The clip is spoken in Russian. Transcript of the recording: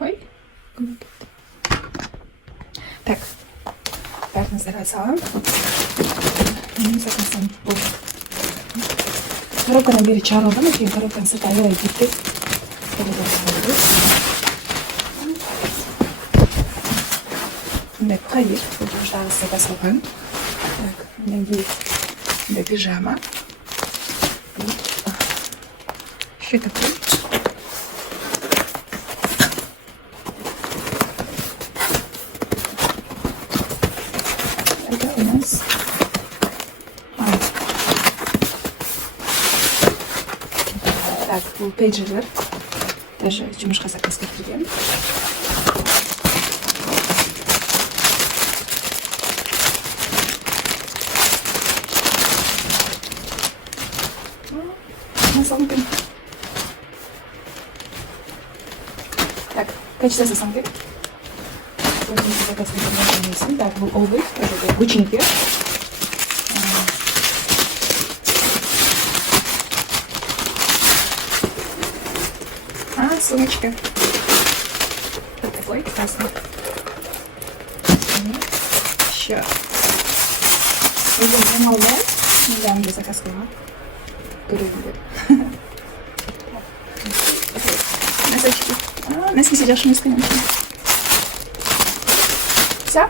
Ой. Tak. Pęknę zaraz. Zakręcam. Коробка набери чарова, но коробка се тая и кипи. Не хайır, продължава сега слухам. Набери да пижама. Ще таке. Это у нас так, bu pencereler też ciężka zakazka wiem. Na samym tym. Tak, kaçta zasamkiem? Później zakazka wiem, tak, był owych, tak, bucinki. Сумочка. Вот такой красный. Еще. Идем на молдаван. Недавно я заказывала. Туринги. Носочки. Носки сидяшь, конечно. Все?